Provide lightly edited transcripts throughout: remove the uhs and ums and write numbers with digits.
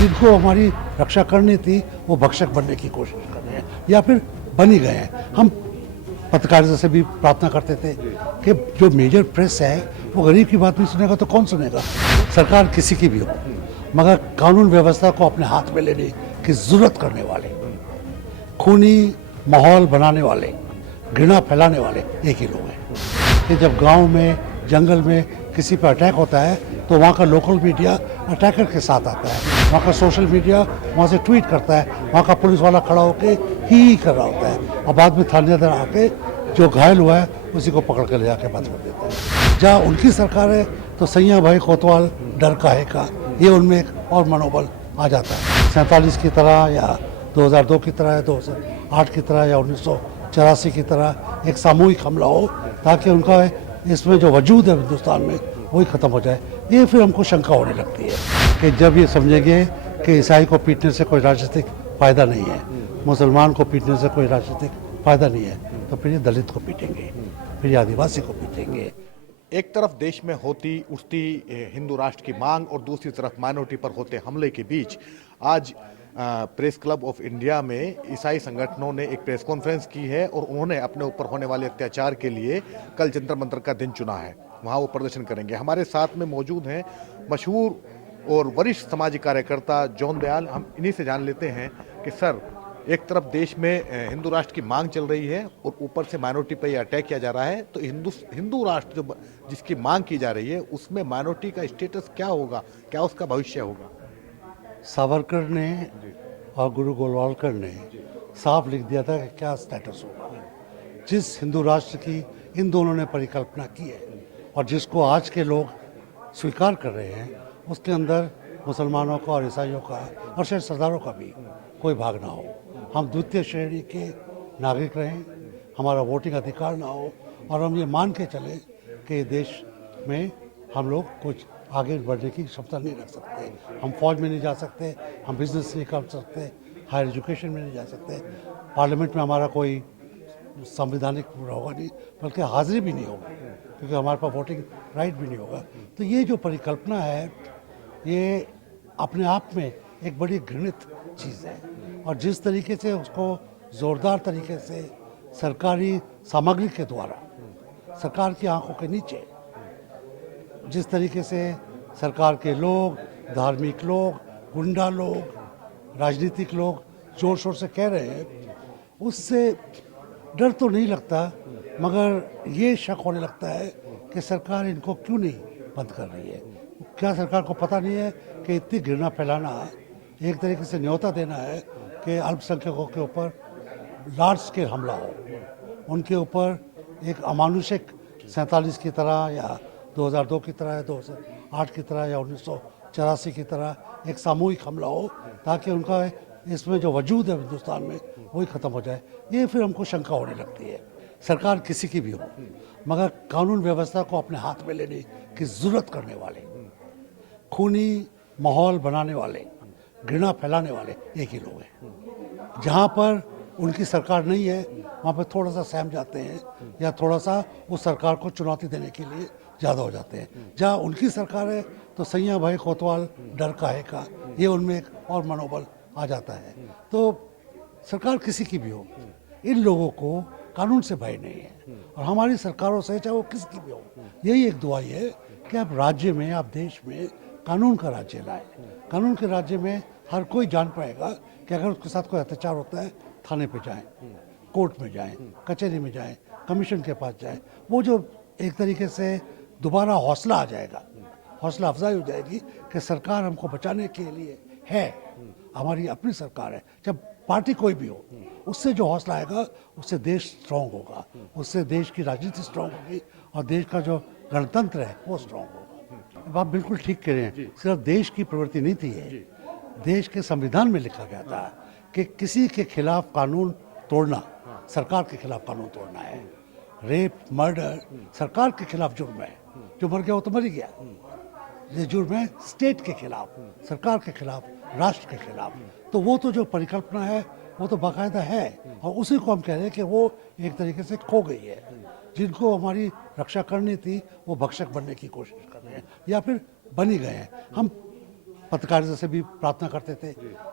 जिनको हमारी रक्षा करनी थी वो भक्षक बनने की कोशिश कर रहे हैं या फिर बन ही गए हैं। हम पत्रकारिता से भी प्रार्थना करते थे कि जो मेजर प्रेस है वो गरीब की बात नहीं सुनेगा तो कौन सुनेगा। सरकार किसी की भी हो, मगर कानून व्यवस्था को अपने हाथ में लेने की जरूरत करने वाले, खूनी माहौल बनाने वाले, घृणा फैलाने वाले एक ही लोग हैं कि जब गांव में, जंगल में किसी पर अटैक होता है तो वहाँ का लोकल मीडिया अटैकर के साथ आता है, वहाँ का सोशल मीडिया वहाँ से ट्वीट करता है, वहाँ का पुलिस वाला खड़ा होकर ही कर रहा होता है और बाद में थानेदार आके जो घायल हुआ है उसी को पकड़ कर ले जाके बंद कर देता है। जहाँ उनकी सरकार है तो सैया भाई कोतवाल डर काहे का, ये उनमें एक और मनोबल आ जाता है। 47 की तरह या 2002 की तरह या 2008 की तरह या 1984 की तरह एक सामूहिक हमला हो ताकि उनका इसमें जो वजूद है हिंदुस्तान में वही ख़त्म हो जाए। ये फिर हमको शंका होने लगती है कि जब ये समझेंगे कि ईसाई को पीटने से कोई राजनीतिक फ़ायदा नहीं है, मुसलमान को पीटने से कोई राजनीतिक फ़ायदा नहीं है, तो फिर ये दलित को पीटेंगे, फिर ये आदिवासी को पीटेंगे। एक तरफ देश में होती उठती हिंदू राष्ट्र की मांग और दूसरी तरफ माइनॉरिटी पर होते हमले के बीच आज प्रेस क्लब ऑफ इंडिया में ईसाई संगठनों ने एक प्रेस कॉन्फ्रेंस की है और उन्होंने अपने ऊपर होने वाले अत्याचार के लिए कल जंतर मंतर का दिन चुना है, वहाँ वो प्रदर्शन करेंगे। हमारे साथ में मौजूद हैं मशहूर और वरिष्ठ सामाजिक कार्यकर्ता जॉन दयाल। हम इन्हीं से जान लेते हैं कि सर, एक तरफ देश में हिंदू राष्ट्र की मांग चल रही है और ऊपर से माइनॉरिटी पर यह अटैक किया जा रहा है, तो हिंदू राष्ट्र जो जिसकी मांग की जा रही है उसमें माइनॉरिटी का स्टेटस क्या होगा, क्या उसका भविष्य होगा? सावरकर ने और गुरु गोलवालकर ने साफ लिख दिया था कि क्या स्टेटस होगा। जिस हिंदू राष्ट्र की इन दोनों ने परिकल्पना की है और जिसको आज के लोग स्वीकार कर रहे हैं, उसके अंदर मुसलमानों का और ईसाइयों का और शायद सरदारों का भी कोई भाग ना हो। हम द्वितीय श्रेणी के नागरिक रहें, हमारा वोटिंग अधिकार ना हो और हम ये मान के चले कि देश में हम लोग कुछ आगे बढ़ने की क्षमता नहीं रख सकते। हम फौज में नहीं जा सकते, हम बिजनेस नहीं कर सकते, हायर एजुकेशन में नहीं जा सकते, पार्लियामेंट में हमारा कोई संवैधानिक होगा नहीं, बल्कि हाजिरी भी नहीं होगी क्योंकि हमारे पास वोटिंग राइट भी नहीं होगा। तो ये जो परिकल्पना है ये अपने आप में एक बड़ी घृणित चीज़ है और जिस तरीके से उसको ज़ोरदार तरीके से सरकारी सामग्री के द्वारा सरकार की आंखों के नीचे जिस तरीके से सरकार के लोग, धार्मिक लोग, गुंडा लोग, राजनीतिक लोग जोर शोर से कह रहे हैं, उससे डर तो नहीं लगता, मगर ये शक होने लगता है कि सरकार इनको क्यों नहीं बंद कर रही है। क्या सरकार को पता नहीं है कि इतनी घृणा फैलाना एक तरीके से न्योता देना है कि अल्पसंख्यकों के ऊपर लार्ज स्केल हमला हो, उनके ऊपर एक अमानुषिक 47 की तरह या 2002 की तरह या 2008 की तरह या 1984 की तरह एक सामूहिक हमला हो ताकि उनका इसमें जो वजूद है हिंदुस्तान में वही ख़त्म हो जाए। ये फिर हमको शंका होने लगती है। सरकार किसी की भी हो, मगर कानून व्यवस्था को अपने हाथ में लेने की ज़रूरत करने वाले, खूनी माहौल बनाने वाले, घृणा फैलाने वाले एक ही लोग हैं। जहाँ पर उनकी सरकार नहीं है वहाँ पर थोड़ा सा सहम जाते हैं या थोड़ा सा उस सरकार को चुनौती देने के लिए ज़्यादा हो जाते हैं। जहाँ उनकी सरकार है तो सैया भाई कोतवाल डर काहे का, ये उनमें एक और मनोबल आ जाता है। तो सरकार किसी की भी हो, इन लोगों को कानून से भय नहीं है और हमारी सरकारों से चाहे वो किसकी भी हो, यही एक दुआई है कि आप राज्य में, आप देश में कानून का राज्य लाए। कानून के राज्य में हर कोई जान पाएगा कि अगर उसके साथ कोई अत्याचार होता है थाने पे जाएं, कोर्ट में जाएं, कचहरी में जाएं, कमीशन के पास जाएं। वो जो एक तरीके से दोबारा हौसला आ जाएगा, हौसला अफजाई हो जाएगी कि सरकार हमको बचाने के लिए है, हमारी अपनी सरकार है। जब पार्टी कोई भी हो, उससे जो हौसला आएगा उससे देश स्ट्रांग होगा, उससे देश की राजनीति स्ट्रांग होगी और देश का जो गणतंत्र है वो स्ट्रांग होगा। आप बिल्कुल ठीक कह रहे हैं, सिर्फ देश की प्रवृत्ति नहीं थी है, देश के संविधान में लिखा गया था कि किसी के खिलाफ कानून तोड़ना सरकार के खिलाफ कानून तोड़ना है। रेप, मर्डर सरकार के खिलाफ जुर्म है, जो मर गया वो तो मर ही गया। ये जुर्म है स्टेट के खिलाफ, सरकार के खिलाफ, राष्ट्र के खिलाफ। तो वो तो जो परिकल्पना है वो तो बाकायदा है और उसी को हम कह रहे हैं कि वो एक तरीके से खो गई है। जिनको हमारी रक्षा करनी थी वो भक्षक बनने की कोशिश कर रहे हैं या फिर बन ही गए हैं। हम पत्रकारिता से भी प्रार्थना करते थे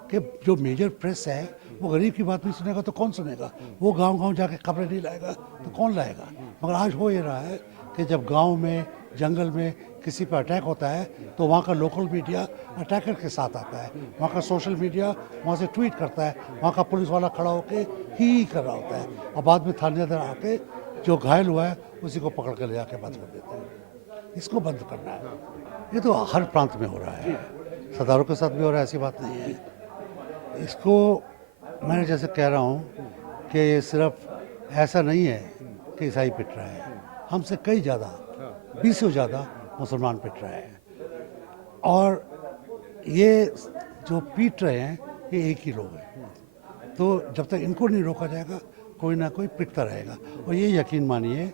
कि जो मेजर प्रेस है वो गरीब की बात नहीं सुनेगा तो कौन सुनेगा, वो गांव-गांव जाके खबरें नहीं लाएगा तो कौन लाएगा। मगर आज हो ये रहा है कि जब गांव में, जंगल में किसी पर अटैक होता है तो वहाँ का लोकल मीडिया अटैकर के साथ आता है, वहाँ का सोशल मीडिया वहाँ से ट्वीट करता है, वहाँ का पुलिस वाला खड़ा होके ही कर रहा होता है और बाद में थानेदार आके जो घायल हुआ है उसी को पकड़ कर ले जाके बंद कर देते हैं। इसको बंद करना है। ये तो हर प्रांत में हो रहा है, सरदारों के साथ भी हो रहा है, ऐसी बात नहीं है। इसको मैं जैसे कह रहा हूँ कि ये सिर्फ ऐसा नहीं है कि ईसाई पिट रहा है, हमसे कई ज़्यादा, 20 से ज़्यादा मुसलमान पिट रहा है। और ये जो पीट रहे हैं ये एक ही लोग हैं, तो जब तक इनको नहीं रोका जाएगा कोई ना कोई पिटता रहेगा। और ये यकीन मानिए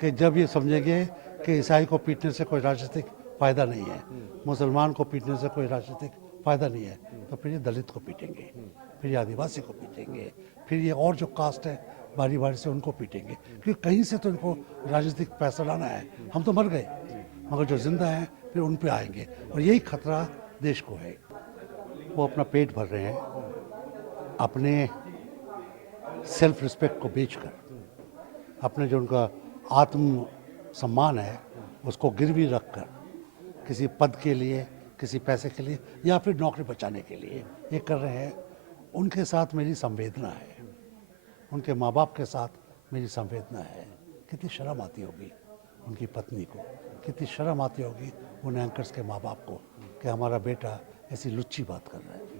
कि जब ये समझेंगे कि ईसाई को पीटने से कोई राजनीतिक फ़ायदा नहीं है, मुसलमान को पीटने से कोई राजनीतिक फ़ायदा नहीं है, तो फिर ये दलित को पीटेंगे, फिर ये आदिवासी को पीटेंगे, फिर ये और जो कास्ट है बारी बारी से उनको पीटेंगे, क्योंकि कहीं से तो इनको राजनीतिक पैसा लाना है। हम तो मर गए, मगर जो जिंदा हैं फिर उन पे आएंगे और यही खतरा देश को है। वो अपना पेट भर रहे हैं अपने सेल्फ रिस्पेक्ट को बेचकर, अपने जो उनका आत्म सम्मान है उसको गिरवी रखकर, किसी पद के लिए, किसी पैसे के लिए या फिर नौकरी बचाने के लिए ये कर रहे हैं। उनके साथ मेरी संवेदना है, उनके माँ बाप के साथ मेरी संवेदना है। कितनी शर्म आती होगी उनकी पत्नी को, कितनी शर्म आती होगी उन एंकर्स के माँ बाप को कि हमारा बेटा ऐसी लुच्ची बात कर रहा है।